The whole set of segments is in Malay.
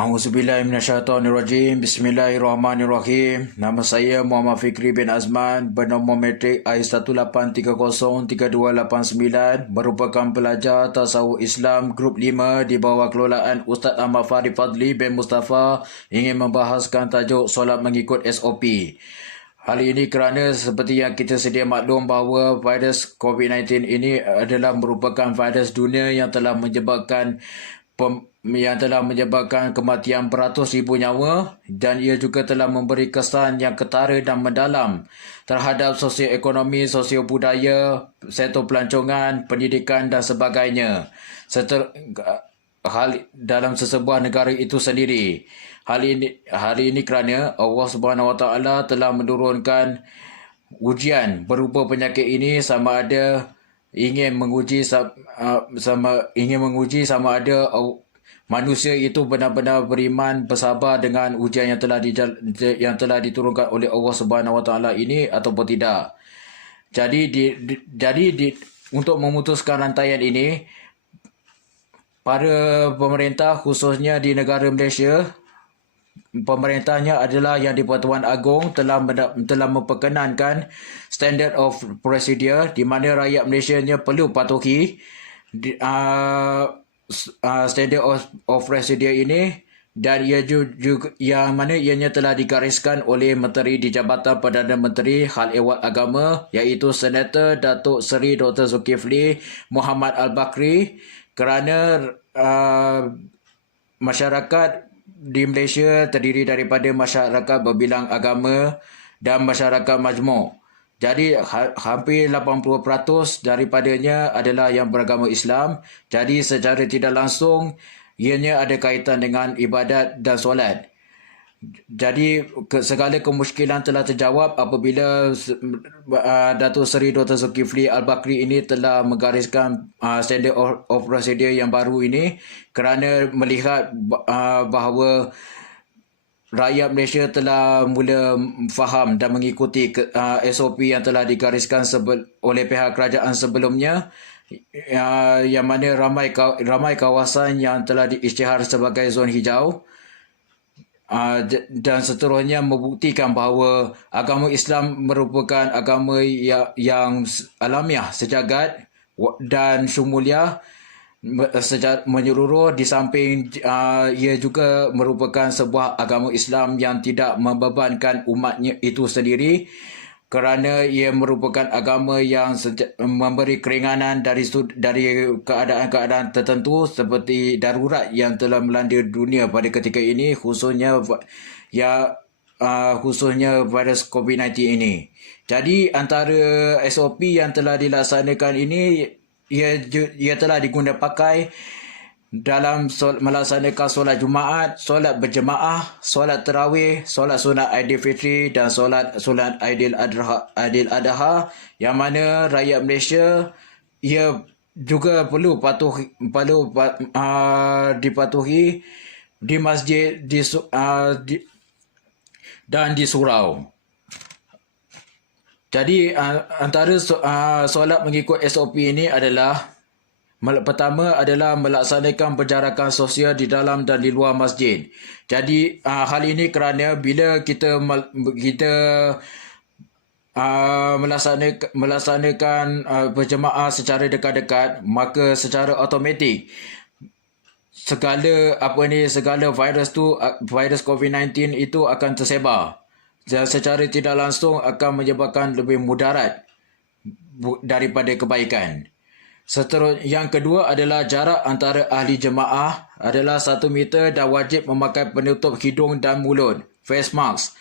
Auzubillahiminasyaitonirrajim. Bismillahirrahmanirrahim. Nama saya Muhammad Fikri bin Azman, bernombor metrik I183032889, merupakan pelajar Tasawuf Islam Grup 5 di bawah kelolaan Ustaz Ahmad Farid Fadli bin Mustafa, ingin membahaskan tajuk solat mengikut SOP. Hal ini kerana seperti yang kita sedia maklum bahawa virus COVID-19 ini adalah merupakan virus dunia yang telah menyebabkan kematian beratus ribu nyawa, dan ia juga telah memberi kesan yang ketara dan mendalam terhadap sosioekonomi, sosio-budaya, sektor pelancongan, pendidikan dan sebagainya, serta hal dalam sesebuah negara itu sendiri. Hal ini kerana Allah Subhanahu Wa Taala telah menurunkan ujian berupa penyakit ini sama ada ingin menguji sama ada manusia itu benar-benar beriman, bersabar dengan ujian yang telah diturunkan oleh Allah Subhanahu Wa Taala ini ataupun tidak. Jadi untuk memutuskan rantaian ini, para pemerintah khususnya di negara Malaysia, pemerintahnya adalah Yang di-Pertuan Agong telah memperkenankan standard of procedure di mana rakyat Malaysia perlu patuhi standard of procedure ini, dan ia juga yang mana ianya telah digariskan oleh Menteri di Jabatan Perdana Menteri Hal Ehwal Agama, iaitu Senator Datuk Seri Dr. Zulkifli Muhammad Al-Bakri, kerana masyarakat di Malaysia terdiri daripada masyarakat berbilang agama dan masyarakat majmuk. Jadi hampir 80% daripadanya adalah yang beragama Islam. Jadi secara tidak langsung ianya ada kaitan dengan ibadat dan solat. Jadi segala kemusykilan telah terjawab apabila Datuk Seri Dr. Zulkifli Al-Bakri ini telah menggariskan standard of procedure yang baru ini, kerana melihat bahawa rakyat Malaysia telah mula faham dan mengikuti SOP yang telah digariskan oleh pihak kerajaan sebelumnya, yang mana ramai kawasan yang telah diisytihar sebagai zon hijau, dan seterusnya membuktikan bahawa agama Islam merupakan agama yang alamiah sejagat dan syumuliah menyeluruh. Di samping ia juga merupakan sebuah agama Islam yang tidak membebankan umatnya itu sendiri, kerana ia merupakan agama yang memberi keringanan dari keadaan-keadaan tertentu seperti darurat yang telah melanda dunia pada ketika ini, khususnya virus COVID-19 ini. Jadi antara SOP yang telah dilaksanakan ini, ia telah digunakan pakai dalam melaksanakan solat Jumaat, solat berjemaah, solat tarawih, solat sunat Aidilfitri dan solat Aidil Adha, yang mana rakyat Malaysia ia juga perlu dipatuhi di masjid dan di surau. Jadi antara solat mengikut SOP ini adalah, pertama adalah melaksanakan penjarakan sosial di dalam dan di luar masjid. Jadi hal ini kerana bila kita melaksanakan berjemaah secara dekat-dekat, maka secara automatik segala virus COVID-19 itu akan tersebar, dan secara tidak langsung akan menyebabkan lebih mudarat daripada kebaikan. Yang kedua adalah jarak antara ahli jemaah adalah 1 meter dan wajib memakai penutup hidung dan mulut, face mask.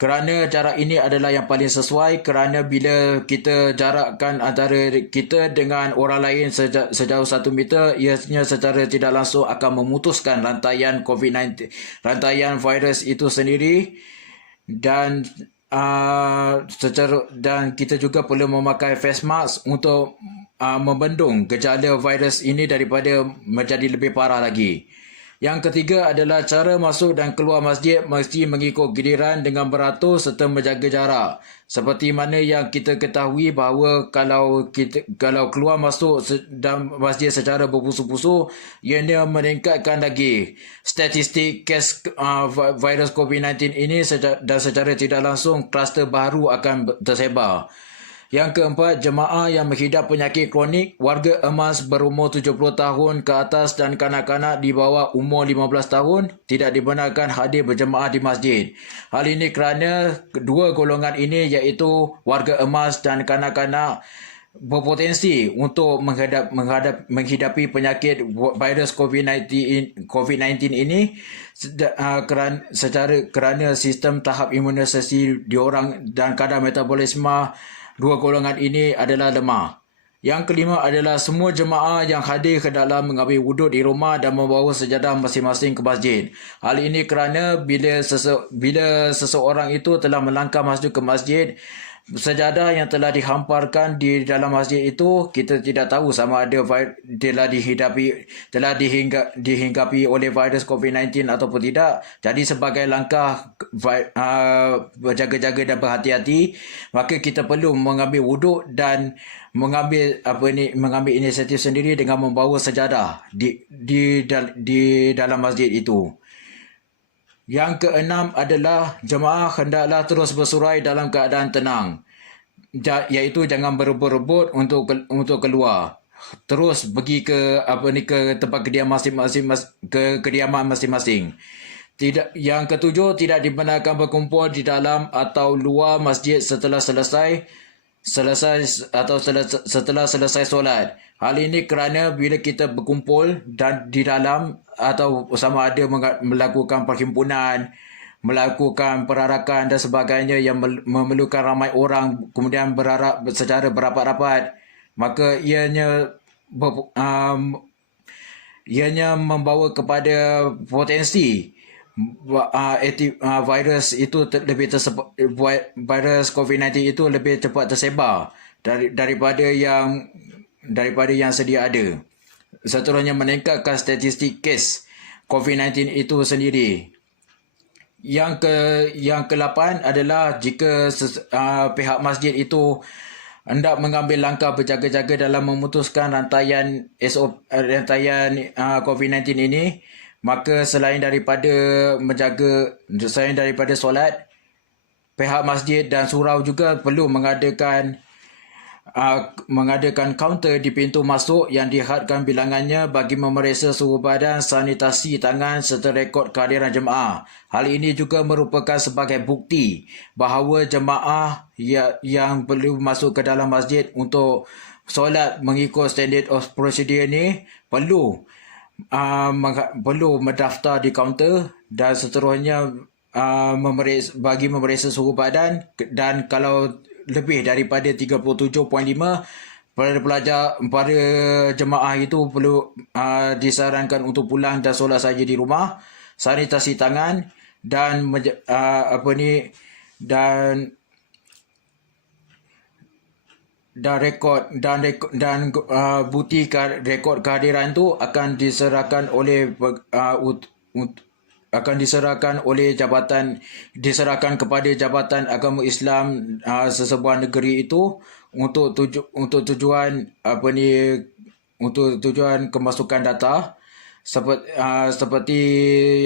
Kerana jarak ini adalah yang paling sesuai, kerana bila kita jarakkan antara kita dengan orang lain sejauh 1 meter, ianya secara tidak langsung akan memutuskan rantaian COVID-19, rantaian virus itu sendiri, dan kita juga perlu memakai face mask untuk membendung gejala virus ini daripada menjadi lebih parah lagi. Yang ketiga adalah cara masuk dan keluar masjid mesti mengikut giliran dengan beratur serta menjaga jarak. Seperti mana yang kita ketahui bahawa kalau keluar masuk dalam masjid secara berpusu-pusu, ianya meningkatkan lagi statistik kes virus COVID-19 ini dan secara tidak langsung kluster baru akan tersebar. Yang keempat, jemaah yang menghidap penyakit kronik, warga emas berumur 70 tahun ke atas dan kanak-kanak di bawah umur 15 tahun tidak dibenarkan hadir berjemaah di masjid. Hal ini kerana kedua golongan ini iaitu warga emas dan kanak-kanak berpotensi untuk menghidapi penyakit virus COVID-19 ini kerana sistem tahap imunisasi diorang dan kadar metabolisme dua golongan ini adalah lemah. Yang kelima adalah semua jemaah yang hadir ke dalam mengambil wuduk di rumah dan membawa sejadah masing-masing ke masjid. Hal ini kerana bila seseorang itu telah melangkah masuk ke masjid, sejadah yang telah dihamparkan di dalam masjid itu kita tidak tahu sama ada telah dihinggapi oleh virus COVID-19 ataupun tidak. Jadi sebagai langkah berjaga-jaga dan berhati-hati, maka kita perlu mengambil wuduk dan mengambil inisiatif sendiri dengan membawa sejadah di dalam masjid itu. Yang keenam adalah jemaah hendaklah terus bersurai dalam keadaan tenang, iaitu jangan berebut-rebut untuk keluar. Terus pergi ke tempat kediaman masing-masing. Yang ketujuh, tidak dibenarkan berkumpul di dalam atau luar masjid setelah selesai solat. Hal ini kerana bila kita berkumpul dan di dalam atau sama ada melakukan perhimpunan, melakukan perarakan dan sebagainya yang memerlukan ramai orang, kemudian secara berapat-rapat, maka ianya membawa kepada potensi virus itu virus COVID-19 itu lebih cepat tersebar daripada yang sedia ada. Seterusnya meningkatkan statistik kes COVID-19 itu sendiri. Yang ke-8 adalah jika pihak masjid itu hendak mengambil langkah berjaga-jaga dalam memutuskan rantaian COVID-19 ini, maka selain daripada solat, pihak masjid dan surau juga perlu mengadakan kaunter di pintu masuk yang dihadkan bilangannya bagi memeriksa suhu badan, sanitasi tangan serta rekod kehadiran jemaah. Hal ini juga merupakan sebagai bukti bahawa jemaah yang perlu masuk ke dalam masjid untuk solat mengikut standard of procedure ni perlu mendaftar di kaunter dan seterusnya bagi memeriksa suhu badan, dan kalau lebih daripada 37.5 para jemaah itu perlu disarankan untuk pulang dan solat saja di rumah, sanitasi tangan dan bukti rekod kehadiran itu akan diserahkan kepada Jabatan Agama Islam sesebuah negeri itu untuk tujuan kemasukan data seperti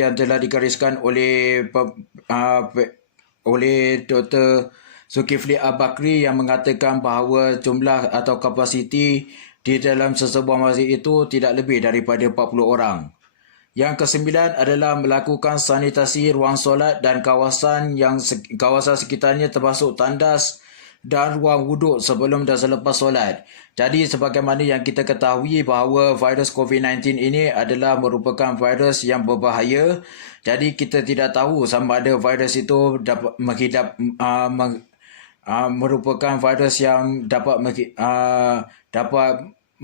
yang telah digariskan oleh Dr. Zulkifli Al-Bakri yang mengatakan bahawa jumlah atau kapasiti di dalam sesebuah masjid itu tidak lebih daripada 40 orang. Yang kesembilan adalah melakukan sanitasi ruang solat dan kawasan sekitarnya termasuk tandas dan ruang wuduk sebelum dan selepas solat. Jadi sebagaimana yang kita ketahui bahawa virus COVID-19 ini adalah merupakan virus yang berbahaya. Jadi kita tidak tahu sama ada virus itu dapat merupakan virus yang dapat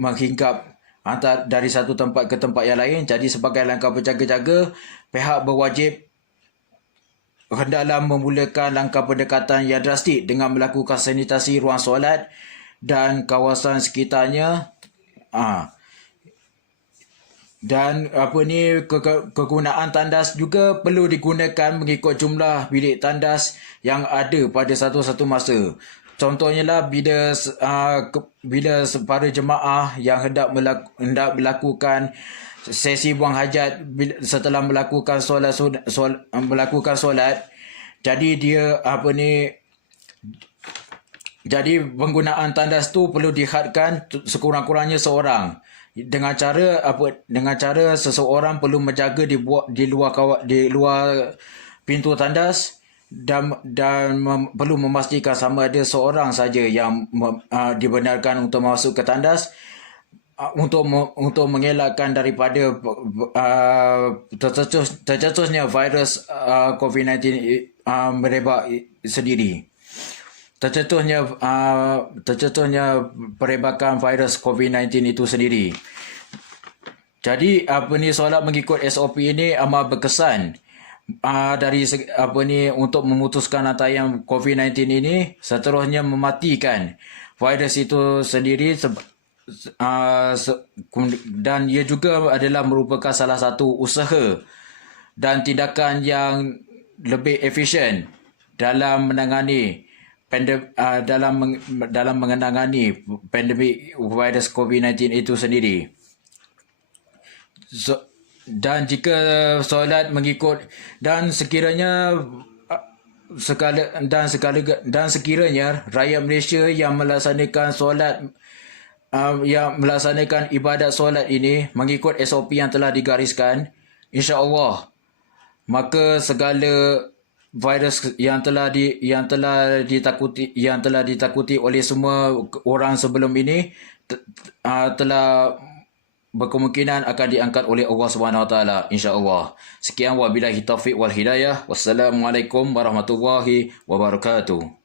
menghinggap dari satu tempat ke tempat yang lain. Jadi sebagai langkah berjaga-jaga, pihak berwajib hendaklah memulakan langkah pendekatan yang drastik dengan melakukan sanitasi ruang solat dan kawasan sekitarnya. Dan kegunaan tandas juga perlu digunakan mengikut jumlah bilik tandas yang ada pada satu-satu masa. Contohnya lah bila para jemaah yang hendak melakukan sesi buang hajat setelah melakukan solat, jadi jadi penggunaan tandas tu perlu dihadkan sekurang-kurangnya seorang. Dengan cara seseorang perlu menjaga di luar pintu tandas dan perlu memastikan sama ada seorang saja yang dibenarkan untuk masuk ke tandas untuk mengelakkan daripada tercetusnya virus COVID-19 merebak sendiri. Tercetusnya perebakan virus COVID-19 itu sendiri. Jadi solat mengikut SOP ini amat berkesan dari untuk memutuskan rantaian COVID-19 ini, seterusnya mematikan virus itu sendiri dan ia juga adalah merupakan salah satu usaha dan tindakan yang lebih efisien dalam menangani pandemik virus COVID-19 itu sendiri. Dan jika solat mengikut dan sekiranya rakyat Malaysia yang melaksanakan ibadat solat ini mengikut SOP yang telah digariskan, insya-Allah maka segala virus yang telah ditakuti oleh semua orang sebelum ini telah berkemungkinan akan diangkat oleh Allah SWT, insya-Allah. Sekian, wabillahi taufiq wal hidayah. Wassalamualaikum warahmatullahi wabarakatuh.